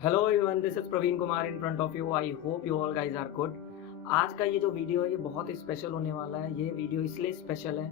Hello everyone, this is Praveen Kumar in front of you. I hope you all guys are good. आज का ये जो video है ये बहुत ही स्पेशल होने वाला है। ये वीडियो इसलिए स्पेशल है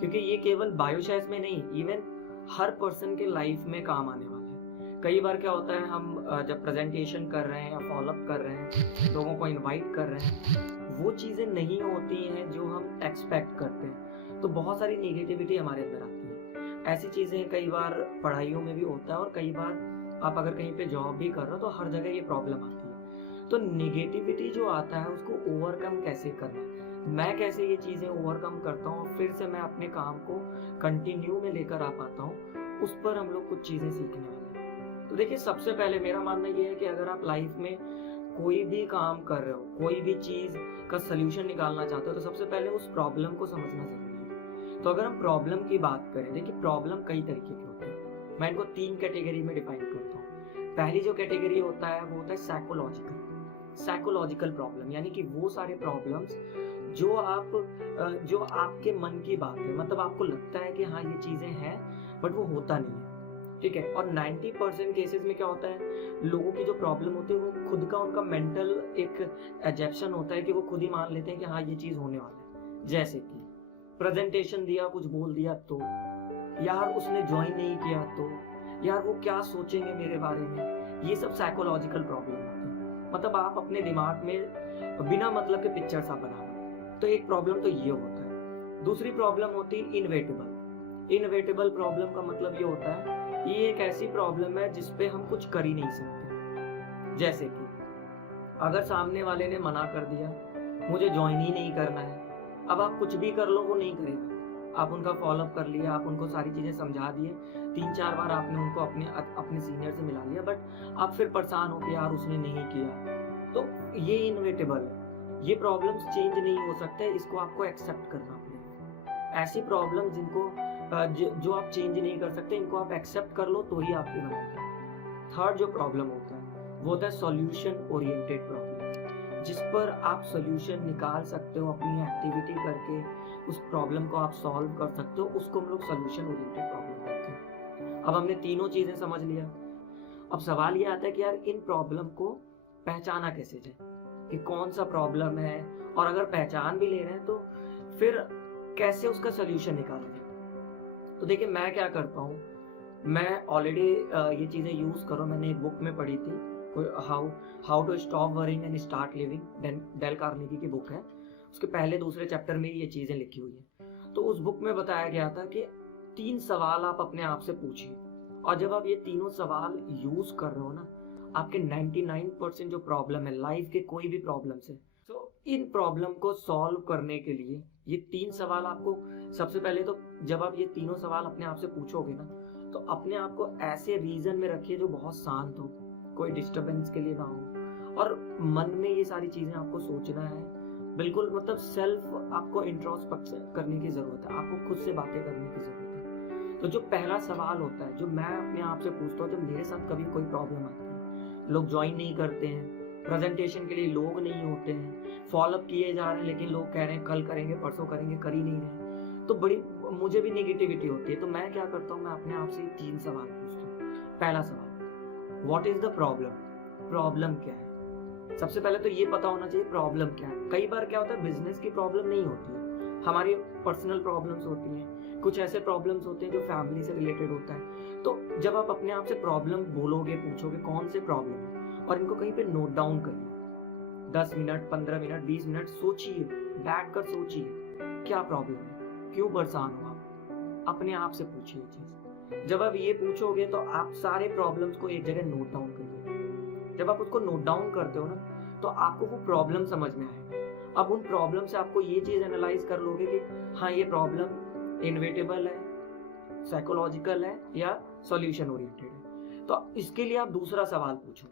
क्योंकि ये केवल बायोशैस में नहीं, इवन हर पर्सन के लाइफ में काम आने वाला है। कई बार क्या होता है, हम जब प्रेजेंटेशन कर रहे हैं या फॉलोअप कर रहे हैं, लोगों को इनवाइट कर रहे हैं, वो चीज़ें नहीं होती हैं जो हम एक्सपेक्ट करते हैं, तो बहुत सारी नेगेटिविटी हमारे अंदर आती है। ऐसी चीज़ें कई बार पढ़ाइयों में भी होता है और कई बार आप अगर कहीं पे जॉब भी कर रहे हो तो हर जगह ये प्रॉब्लम आती है। तो नेगेटिविटी जो आता है उसको ओवरकम कैसे करना है, मैं कैसे ये चीज़ें ओवरकम करता हूँ और फिर से मैं अपने काम को कंटिन्यू में लेकर आ पाता हूँ, उस पर हम लोग कुछ चीज़ें सीखने वाले हैं। तो देखिए, सबसे पहले मेरा मानना ये है कि अगर आप लाइफ में कोई भी काम कर रहे हो, कोई भी चीज़ का सोल्यूशन निकालना चाहते हो, तो सबसे पहले उस प्रॉब्लम को समझना जरूरी है। तो अगर हम प्रॉब्लम की बात करें, देखिए प्रॉब्लम कई तरीके की होती है। मैं इनको 3 कैटेगरी में डिफाइन करता हूँ। पहली जो कैटेगरी होता है वो होता है साइकोलॉजिकल प्रॉब्लम, यानी कि वो सारे प्रॉब्लम्स जो आपके मन की बात है, मतलब आपको लगता है कि हाँ ये चीजें हैं बट वो होता नहीं है, ठीक है। और 90% केसेस में क्या होता है, लोगों की जो प्रॉब्लम होती है वो खुद का उनका मेंटल एक एजेप्शन होता है कि वो खुद ही मान लेते हैं कि हाँ ये चीज होने वाला है। जैसे कि प्रेजेंटेशन दिया, कुछ बोल दिया तो, यार उसने ज्वाइन नहीं किया तो, यार वो क्या सोचेंगे मेरे बारे में। ये सब साइकोलॉजिकल प्रॉब्लम होती है, मतलब आप अपने दिमाग में बिना मतलब के पिक्चर सा बना लो। तो एक प्रॉब्लम तो ये होता है। दूसरी प्रॉब्लम होती है इनवेटेबल प्रॉब्लम का मतलब ये होता है, ये एक ऐसी प्रॉब्लम है जिसपे हम कुछ कर ही नहीं सकते। जैसे कि अगर सामने वाले ने मना कर दिया, मुझे ज्वाइन ही नहीं करना है, अब आप कुछ भी कर लो वो नहीं करेगा। आप उनका फॉलोअप कर लिया, आप उनको सारी चीजें समझा दिए, 3-4 बार आपने उनको अपने सीनियर से मिला लिया, बट आप फिर परेशान हो कि यार उसने नहीं किया। तो ये इनवेटेबल है, ये प्रॉब्लम्स चेंज नहीं हो सकते, इसको आपको एक्सेप्ट करना पड़ेगा। ऐसी प्रॉब्लम जिनको जो आप चेंज नहीं कर सकते, इनको आप एक्सेप्ट कर लो तो ही आपकी बनेगी। थर्ड जो प्रॉब्लम होता है वो होता है सॉल्यूशन ओरिएंटेड प्रॉब्लम, जिस पर आप सॉल्यूशन निकाल सकते हो अपनी एक्टिविटी करके, उस प्रॉब्लम को आप सॉल्व कर सकते हो, उसको हम लोग सॉल्यूशन ओरिएंटेड प्रॉब्लम कहते हैं। अब हमने तीनों चीजें समझ लिया। अब सवाल ये आता है कि यार इन प्रॉब्लम को पहचाना कैसे जाए, कि कौन सा प्रॉब्लम है, और अगर पहचान भी ले रहे हैं तो फिर कैसे उसका सोल्यूशन निकाला जाए। तो देखिए मैं क्या करता हूँ, मैं ऑलरेडी ये चीजें यूज करो, मैंने एक बुक में पढ़ी थी, how to stop worrying and start living, Dale Carnegie की बुक है। उसके पहले दूसरे चैप्टर में ये चीजें लिखी हुई है। तो उस बुक में बताया गया था कि 3 सवाल आप अपने आप से पूछिए, और जब आप ये तीनों सवाल यूज कर रहे हो ना, आपके 99% जो प्रॉब्लम है लाइफ के, कोई भी प्रॉब्लम से, तो इन प्रॉब्लम को सॉल्व करने के लिए ये 3 सवाल आपको, सबसे पहले तो जब आप ये तीनों सवाल अपने आप से पूछोगे ना, तो अपने आप को ऐसे रीजन में रखिए जो बहुत शांत हो, कोई डिस्टरबेंस के लिए ना हो, और मन में ये सारी चीजें आपको सोचना है। बिल्कुल मतलब सेल्फ आपको इंट्रोस्पेक्शन करने की जरूरत है, आपको खुद से बातें करने की जरूरत है। तो जो पहला सवाल होता है, जो मैं अपने आप से पूछता हूँ, जब मेरे साथ कभी कोई प्रॉब्लम आती है, लोग ज्वाइन नहीं करते हैं, प्रेजेंटेशन के लिए लोग नहीं होते हैं, फॉलोअप किए जा रहे हैं लेकिन लोग कह रहे हैं कल करेंगे, परसों करेंगे, कर ही नहीं रहे, तो बड़ी मुझे भी नेगेटिविटी होती है। तो मैं क्या करता हूँ, मैं अपने आप से 3 सवाल पूछता हूँ। पहला सवाल, व्हाट इज द प्रॉब्लम क्या है। सबसे पहले तो ये पता होना चाहिए प्रॉब्लम क्या है। कई बार क्या होता है, बिजनेस की प्रॉब्लम नहीं होती है, हमारी पर्सनल प्रॉब्लम्स होती हैं, कुछ ऐसे प्रॉब्लम्स होते हैं जो फैमिली से रिलेटेड होता है। तो जब आप अपने आप से प्रॉब्लम बोलोगे, पूछोगे कौन से प्रॉब्लम है, और इनको कहीं पे नोट डाउन करिए, 10 मिनट, 15 मिनट, 20 मिनट सोचिए, बैठ कर सोचिए क्या प्रॉब्लम है, क्यों परेशान हो आप, अपने आप से पूछिए चीज। जब आप ये पूछोगे तो आप सारे प्रॉब्लम्स को एक जगह नोट डाउन करिए। जब आप उसको नोट डाउन करते हो ना, तो आपको वो प्रॉब्लम समझ में आएगा। अब उन प्रॉब्लम से आपको ये चीज एनालाइज कर लोगे कि हाँ ये प्रॉब्लम इनवेटेबल है, साइकोलॉजिकल है, या सॉल्यूशन ओरिएंटेड है। तो इसके लिए आप दूसरा सवाल पूछो।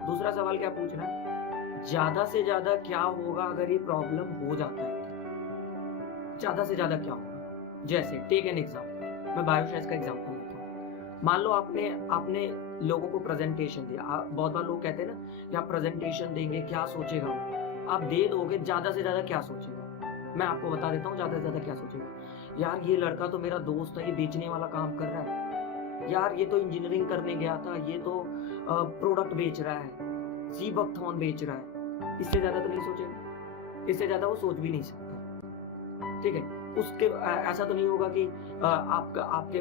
दूसरा सवाल क्या पूछना है, ज्यादा से ज्यादा क्या होगा अगर ये प्रॉब्लम हो जाता है, ज्यादा से ज्यादा क्या होगा। जैसे टेक एन एग्जाम्पल, मैं बायोशैस का एग्जाम्पल लेता हूँ। मान लो आपने लोगों को प्रेजेंटेशन दिया, बहुत बार लोग कहते हैं ना कि आप प्रेजेंटेशन देंगे, क्या सोचेगा वो, आप दे दोगे, ज्यादा से ज्यादा क्या सोचेगा। मैं आपको बता देता हूँ ज्यादा से ज्यादा क्या सोचेगा, यार ये लड़का तो मेरा दोस्त है, ये बेचने वाला काम कर रहा है, यार ये तो इंजीनियरिंग करने गया था, ये तो प्रोडक्ट बेच रहा है, सीबकथॉर्न बेच रहा है, इससे ज्यादा तो नहीं सोचेगा, इससे ज्यादा वो सोच भी नहीं सकता। ठीक है, उसके ऐसा तो नहीं होगा कि आपके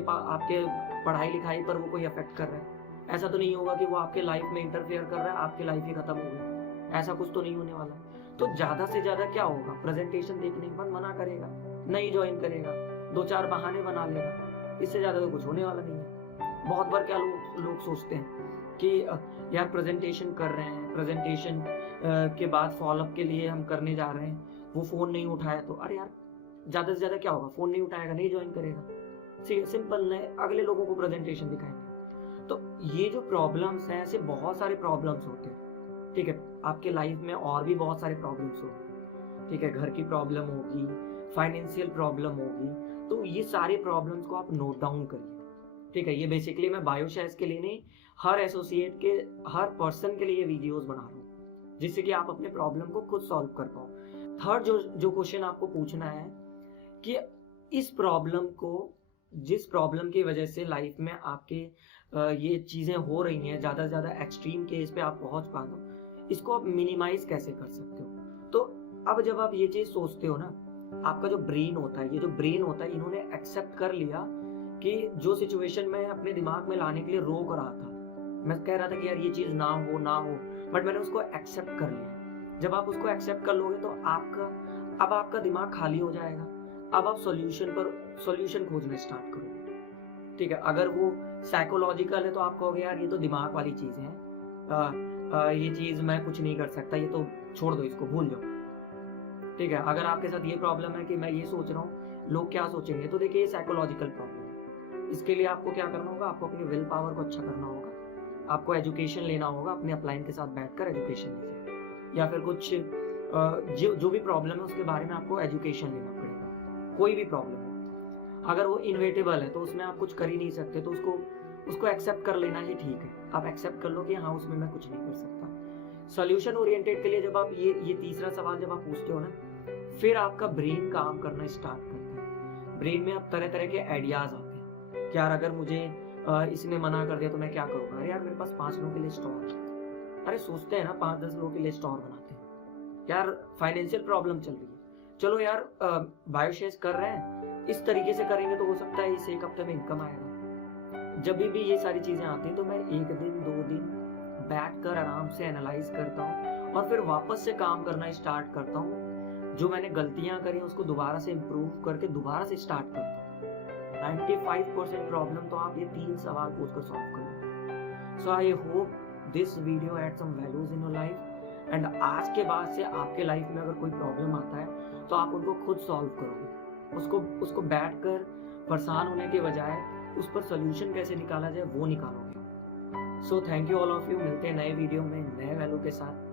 पढ़ाई लिखाई पर वो कोई इफेक्ट कर रहा है, ऐसा तो नहीं होगा कि वो आपके लाइफ में इंटरफेयर कर रहा है, आपकी लाइफ ही खत्म हो गई, ऐसा कुछ तो नहीं होने वाला। तो ज्यादा से ज्यादा क्या होगा, प्रेजेंटेशन देखने के बाद मना करेगा, नहीं ज्वाइन करेगा, 2-4 बहाने बना लेगा, इससे ज्यादा तो कुछ होने वाला नहीं है। बहुत बार क्या लोग सोचते हैं कि यार प्रेजेंटेशन कर रहे हैं, प्रेजेंटेशन के बाद फॉलोअप के लिए हम करने जा रहे हैं, वो फोन नहीं उठाया तो अरे यार ज्यादा से ज्यादा क्या होगा, फोन नहीं उठाएगा, नहीं ज्वाइन करेगा, सिंपल है, अगले लोगों को प्रेजेंटेशन दिखाएंगे। तो ये जो प्रॉब्लम्स हैं, ऐसे बहुत सारे प्रॉब्लम्स होते हैं। ठीक है, आपके लाइफ में और भी बहुत सारे प्रॉब्लम्स होंगे। ठीक है, घर की प्रॉब्लम होगी, फाइनेंशियल प्रॉब्लम होगी, तो ये सारे प्रॉब्लम्स को आप नोट डाउन करिए। ठीक है, ये बेसिकली मैं बायोशेस के लिए नहीं, हर एसोसिएट के, हर पर्सन के लिए वीडियोस बना रहा हूँ, जिससे कि आप अपने प्रॉब्लम को खुद सॉल्व कर पाओ। थर्ड जो क्वेश्चन आपको पूछना है कि इस प्रॉब्लम को, जिस प्रॉब्लम की वजह से लाइफ में आपके ये चीजें हो रही हैं, ज्यादा से ज्यादा एक्सट्रीम केस पे आप पहुंच पा दो, इसको आप मिनिमाइज कैसे कर सकते हो। तो अब जब आप ये चीज सोचते हो ना, आपका जो ब्रेन होता है, ये जो ब्रेन होता है, इन्होंने एक्सेप्ट कर लिया कि जो सिचुएशन में अपने दिमाग में लाने के लिए रोक रहा था, मैं कह रहा था कि यार ये चीज ना हो, बट मैंने उसको एक्सेप्ट कर लिया। जब आप उसको एक्सेप्ट कर लोगे तो आपका दिमाग खाली हो जाएगा, अब आप सॉल्यूशन खोजना स्टार्ट करोगे। ठीक है, अगर वो साइकोलॉजिकल है तो आप कहोगे यार ये तो दिमाग वाली चीज है, ये चीज मैं कुछ नहीं कर सकता, ये तो छोड़ दो, इसको भूल जाओ। ठीक है, अगर आपके साथ ये प्रॉब्लम है कि मैं ये सोच रहा हूँ लोग क्या सोचेंगे, तो देखिए ये साइकोलॉजिकल प्रॉब्लम है। इसके लिए आपको क्या करना होगा, आपको अपनी विल पावर को अच्छा करना होगा, आपको एजुकेशन लेना होगा, अपने अपलाइन के साथ बैठकर एजुकेशन लीजिए, या फिर कुछ जो भी प्रॉब्लम है उसके बारे में आपको एजुकेशन लेना पड़ेगा। कोई भी प्रॉब्लम हो, अगर वो इनवेटेबल है तो उसमें आप कुछ कर ही नहीं सकते, तो उसको एक्सेप्ट कर लेना ही ठीक है। आप एक्सेप्ट कर लो कि हाँ उसमें मैं कुछ नहीं कर सकता। सॉल्यूशन ओरिएंटेड के लिए जब आप ये तीसरा सवाल जब आप पूछते हो ना, फिर आपका ब्रेन काम करना स्टार्ट करता है। ब्रेन में अब तरह तरह के आइडियाज आते हैं कि यार अगर मुझे इसने मना कर दिया तो मैं क्या करूंगा, अरे यार मेरे पास 5 लोगों के लिए स्टोर है, अरे सोचते हैं ना 5-10 लोगों के लिए स्टोर बनाते हैं, यार फाइनेंशियल प्रॉब्लम चल रही है, चलो यार बायोशेस कर रहे हैं, इस तरीके से करेंगे तो हो सकता है इस 1 हफ्ते में इनकम आएगा। जब भी ये सारी चीजें आती हैं तो मैं 1 दिन 2 दिन बैठकर आराम से एनालाइज करता हूँ और फिर वापस से काम करना स्टार्ट करता हूँ। जो मैंने गलतियां करी उसको दोबारा से इम्प्रूव करके दोबारा से स्टार्ट करता हूँ। 95% प्रॉब्लम तो आप ये 3 सवाल पूछकर सॉल्व करोगे। So I hope this video add some values in your life, and आज के बाद से आपके लाइफ में अगर कोई प्रॉब्लम आता है तो आप उनको खुद सॉल्व करोगे, उसको बैठकर परेशान होने के बजाय उस पर सोल्यूशन कैसे निकाला जाए वो निकालोगे। So thank you all of you, मिलते हैं नए वीडियो में नए वैल्यू के साथ।